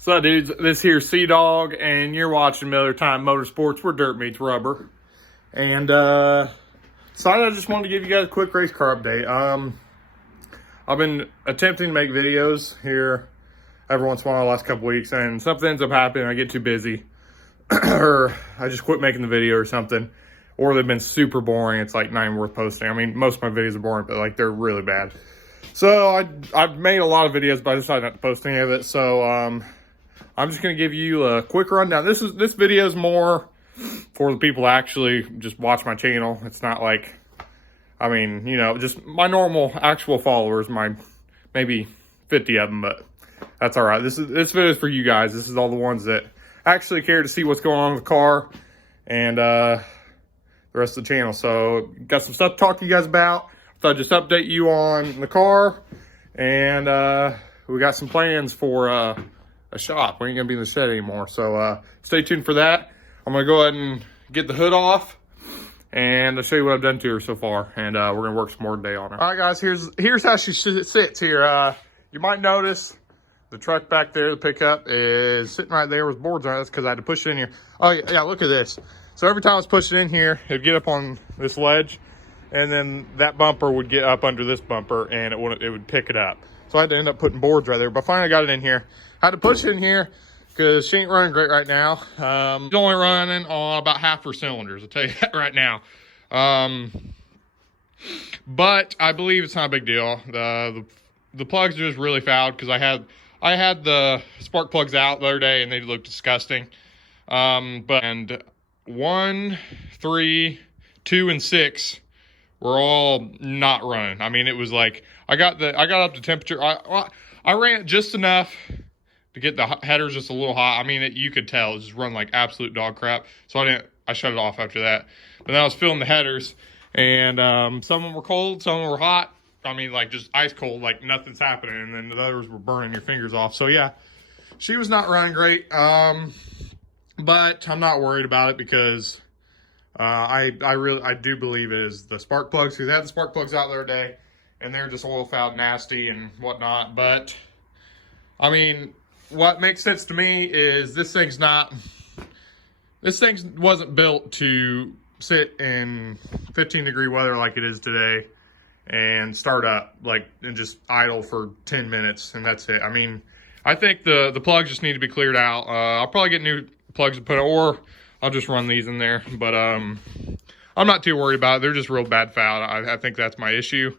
So dudes, this here Sea Dog, and you're watching Miller Time Motorsports, where dirt meets rubber. And so I just wanted to give you guys a quick race car update. I've been attempting to make videos here every once in a while the last couple weeks, and something ends up happening. I get too busy, or I just quit making the video or something, or they've been super boring. It's like not even worth posting. I mean, most of my videos are boring, but like they're really bad. So I've made a lot of videos, but I decided not to post any of it. So I'm just going to give you a quick rundown. This video is more for the people that actually just watch my channel. It's not like, I mean, you know, just my normal actual followers, my maybe 50 of them, but that's all right. This video is for you guys. This is all the ones that actually care to see what's going on with the car and the rest of the channel. So got some stuff to talk to you guys about. So I'll just update you on the car, and we got some plans for a shop. We ain't gonna be in the shed anymore, so stay tuned for that. I'm gonna go ahead and get the hood off, and I'll show you what I've done to her so far, and we're gonna work some more today on her. All right, guys, here's how she sits here. You might notice the truck back there, the pickup, is sitting right there with boards on it. That's because I had to push it in here. Oh yeah, look at this. So every time I was pushing in here, it'd get up on this ledge, and then that bumper would get up under this bumper, and it would pick it up. So I had to end up putting boards right there, but finally I got it in here. I had to push it in here because she ain't running great right now. She's only running on about half her cylinders, I'll tell you that right now. But I believe it's not a big deal. The plugs are just really fouled because I had the spark plugs out the other day and they looked disgusting. And 1, 3, 2, and 6 were all not running. I mean, it was like I got up to temperature. I ran it just enough to get the headers just a little hot. I mean, you could tell it just run like absolute dog crap. So I shut it off after that. But then I was filling the headers, and some of them were cold, some of them were hot. I mean, like just ice cold, like nothing's happening. And then the others were burning your fingers off. So yeah, she was not running great. But I'm not worried about it because I do believe it is the spark plugs. Because they had the spark plugs out the other day, and they're just oil fouled, nasty and whatnot. But I mean, what makes sense to me is this thing wasn't built to sit in 15-degree weather like it is today and start up and just idle for 10 minutes and that's it. I mean, I think the plugs just need to be cleared out. I'll probably get new plugs to put in, or I'll just run these in there. But I'm not too worried about it. They're just real bad fouled. I think that's my issue.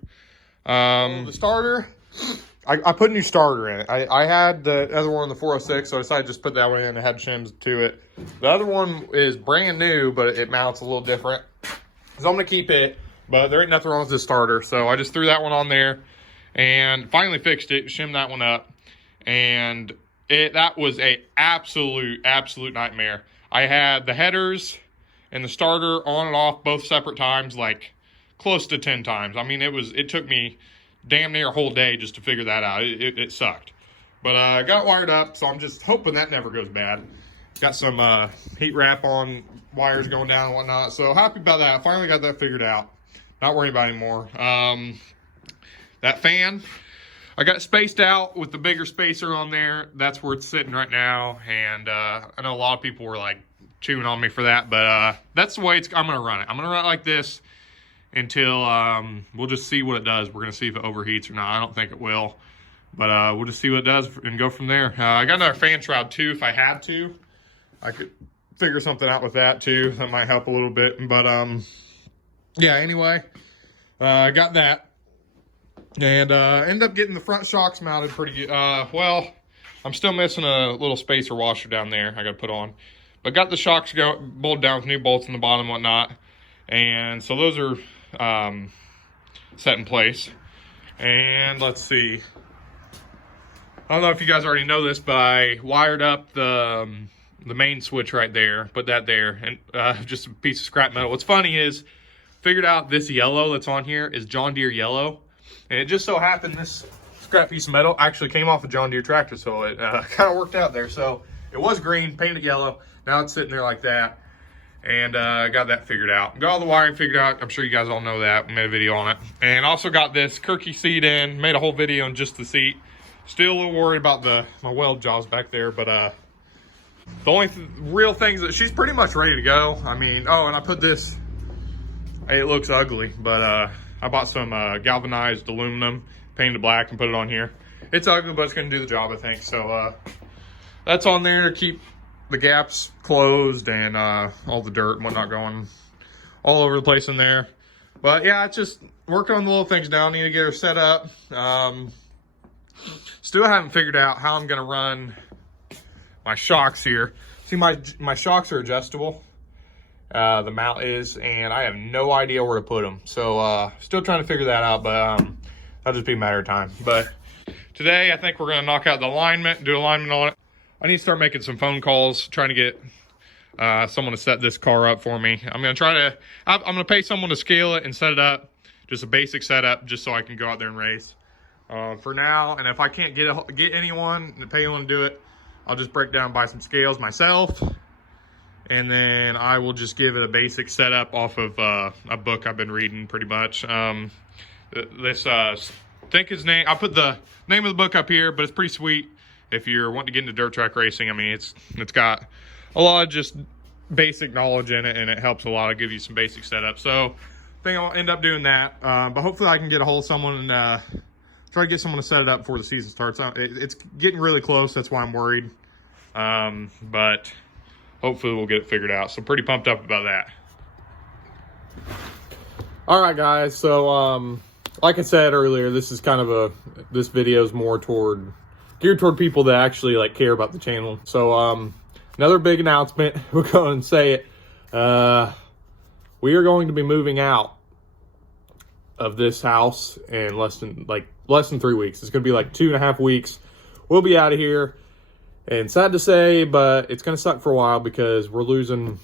The starter, I put a new starter in it. I had the other one, the 406, so I decided to just put that one in. It had shims to it. The other one is brand new, but it mounts a little different. So I'm going to keep it, but there ain't nothing wrong with this starter. So I just threw that one on there and finally fixed it, shimmed that one up. And that was a absolute nightmare. I had the headers and the starter on and off both separate times, like close to 10 times. I mean, it took me damn near a whole day just to figure that out. It sucked. But I got it wired up, so I'm just hoping that never goes bad. Got some heat wrap on wires going down and whatnot. So happy about that. I finally got that figured out. Not worried about it anymore. That fan, I got it spaced out with the bigger spacer on there. That's where it's sitting right now. And I know a lot of people were like chewing on me for that, but that's the way I'm going to run it. I'm going to run it like this until we'll just see what it does. We're going to see if it overheats or not. I don't think it will, but we'll just see what it does and go from there. I got another fan shroud too. If I had to, I could figure something out with that too. That might help a little bit, but yeah, anyway, I got that. And end up getting the front shocks mounted pretty good. Well, I'm still missing a little spacer washer down there I got to put on. But got the shocks bolted down with new bolts in the bottom and whatnot. And so those are set in place. And let's see. I don't know if you guys already know this, but I wired up the main switch right there. Put that there. And just a piece of scrap metal. What's funny is, figured out this yellow that's on here is John Deere yellow. And it just so happened this scrap piece of metal actually came off a John Deere tractor, so it kind of worked out there. So it was green, painted yellow. Now it's sitting there like that. And got that figured out. Got all the wiring figured out. I'm sure you guys all know that. We made a video on it. And also got this Kirky seat in. Made a whole video on just the seat. Still a little worried about my weld jobs back there, but the only real things that she's pretty much ready to go. I mean, oh, and I put this, it looks ugly, but I bought some galvanized aluminum, painted black, and put it on here. It's ugly, but it's gonna do the job, I think. So that's on there to keep the gaps closed and all the dirt and whatnot going all over the place in there. But yeah, it's just working on the little things now. I need to get her set up. Still haven't figured out how I'm gonna run my shocks here. See, my shocks are adjustable. The mount is, and I have no idea where to put them. So still trying to figure that out, but that'll just be a matter of time. But today I think we're gonna knock out the alignment, do alignment on it. I need to start making some phone calls, trying to get someone to set this car up for me. I'm gonna pay someone to scale it and set it up, just a basic setup, just so I can go out there and race for now. And if I can't get anyone to pay anyone to do it, I'll just break down and buy some scales myself, and then I will just give it a basic setup off of a book I've been reading pretty much. This think his name, I'll put the name of the book up here, but it's pretty sweet if you're wanting to get into dirt track racing. I mean, it's got a lot of just basic knowledge in it, and it helps a lot to give you some basic setup. So I think I'll end up doing that, but hopefully I can get a hold of someone and try to get someone to set it up before the season starts. It's getting really close, that's why I'm worried, but hopefully we'll get it figured out. So pretty pumped up about that. All right, guys, so like I said earlier, this is kind of this video is more geared toward people that actually like care about the channel. So another big announcement, we'll go and say it. We are going to be moving out of this house in less than 3 weeks. It's going to be like 2.5 weeks. We'll be out of here. And sad to say, but it's going to suck for a while because we're losing.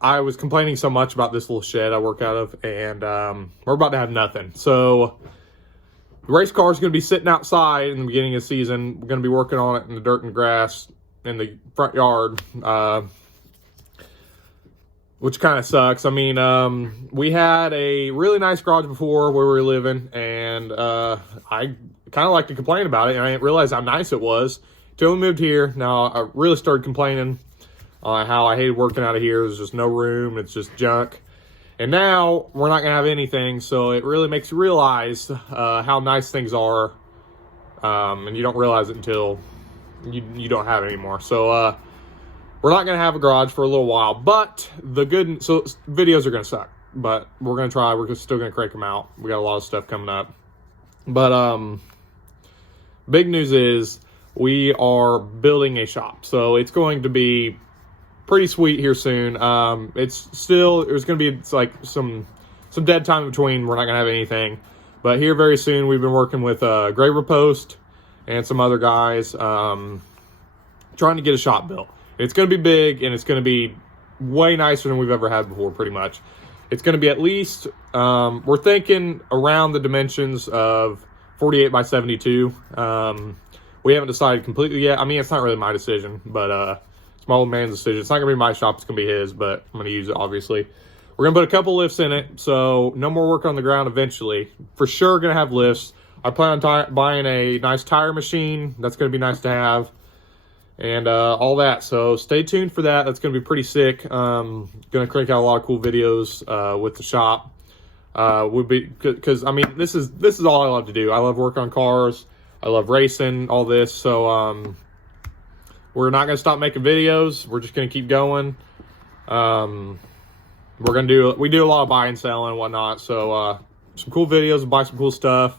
I was complaining so much about this little shed I work out of, and we're about to have nothing. So the race car is going to be sitting outside in the beginning of the season. We're going to be working on it in the dirt and grass in the front yard, which kind of sucks. I mean, we had a really nice garage before where we were living, and I kind of like to complain about it, and I didn't realize how nice it was until we moved here. Now, I really started complaining how I hated working out of here. There's just no room. It's just junk. And now we're not going to have anything, so it really makes you realize how nice things are, and you don't realize it until you don't have it anymore. So we're not going to have a garage for a little while, but so videos are going to suck, but we're going to try. We're still going to crank them out. We got a lot of stuff coming up. But big news is we are building a shop. So it's going to be pretty sweet here soon. There's going to be like some dead time in between. We're not going to have anything. But here very soon, we've been working with Graver Post and some other guys trying to get a shop built. It's going to be big, and it's going to be way nicer than we've ever had before, pretty much. It's going to be at least, we're thinking around the dimensions of 48 by 72. We haven't decided completely yet. I mean, it's not really my decision, but it's my old man's decision. It's not going to be my shop. It's going to be his, but I'm going to use it, obviously. We're going to put a couple lifts in it, so no more work on the ground eventually. For sure going to have lifts. I plan on buying a nice tire machine. That's going to be nice to have. And all that. So stay tuned for that. That's going to be pretty sick. Going to crank out a lot of cool videos with the shop. Because, I mean, this is all I love to do. I love working on cars. I love racing, all this. So we're not going to stop making videos. We're just going to keep going. We do a lot of buying and selling and whatnot. So some cool videos, buy some cool stuff,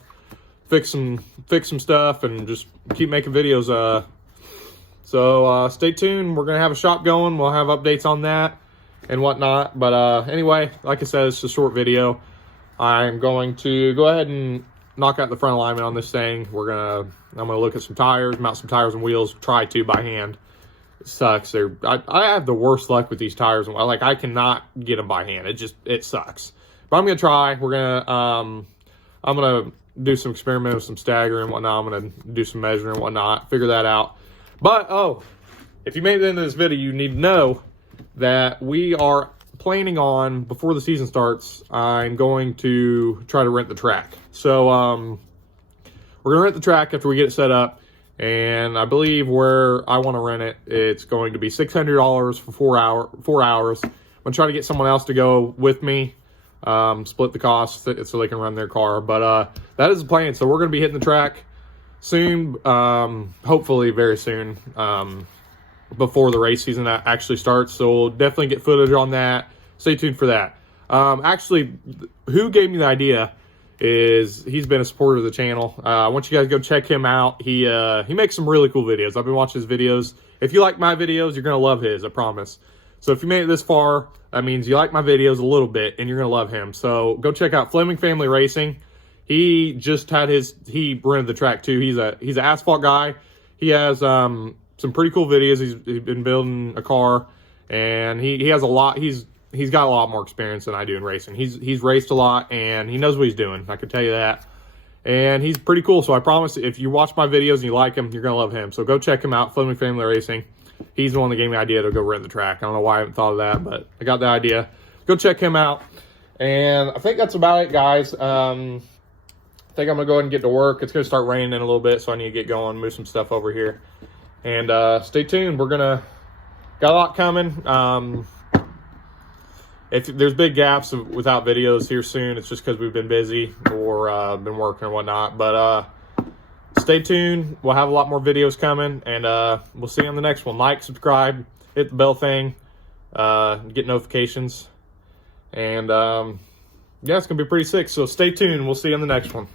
fix some stuff, and just keep making videos. So stay tuned. We're going to have a shop going. We'll have updates on that and whatnot. But anyway, like I said, it's a short video. I'm going to go ahead and knock out the front alignment on this thing. I'm going to look at some tires, mount some tires and wheels, try to by hand. It sucks. I have the worst luck with these tires. Like, I cannot get them by hand. It sucks. But I'm going to try. I'm going to do some experimenting with some staggering and whatnot. I'm going to do some measuring and whatnot, figure that out. But, if you made it into this video, you need to know that we are planning on, before the season starts, I'm going to try to rent the track. So, we're gonna rent the track after we get it set up. And I believe where I want to rent it, it's going to be $600 for 4 hours. I'm gonna try to get someone else to go with me, split the cost so they can run their car. But that is the plan. So we're gonna be hitting the track soon, hopefully very soon, before the race season actually starts. So we'll definitely get footage on that. Stay tuned for that. Actually, who gave me the idea is he's been a supporter of the channel. I want you guys to go check him out. He makes some really cool videos. I've been watching his videos. If you like my videos, you're going to love his, I promise. So if you made it this far, that means you like my videos a little bit and you're going to love him. So go check out Fleming Family Racing. He just had he rented the track too. He's an asphalt guy. He has some pretty cool videos. He's been building a car, and he has a lot. He's got a lot more experience than I do in racing. He's raced a lot, and he knows what he's doing. I can tell you that. And he's pretty cool. So I promise, if you watch my videos and you like him, you're going to love him. So go check him out, Fleming Family Racing. He's the one that gave me the idea to go rent the track. I don't know why I haven't thought of that, but I got the idea. Go check him out. And I think that's about it, guys. I think I'm going to go ahead and get to work. It's going to start raining in a little bit, so I need to get going, move some stuff over here. And stay tuned. Got a lot coming. If there's big gaps without videos here soon, it's just because we've been busy or been working or whatnot. But stay tuned. We'll have a lot more videos coming, and we'll see you on the next one. Like, subscribe, hit the bell thing, get notifications. And yeah, it's going to be pretty sick. So stay tuned. We'll see you on the next one.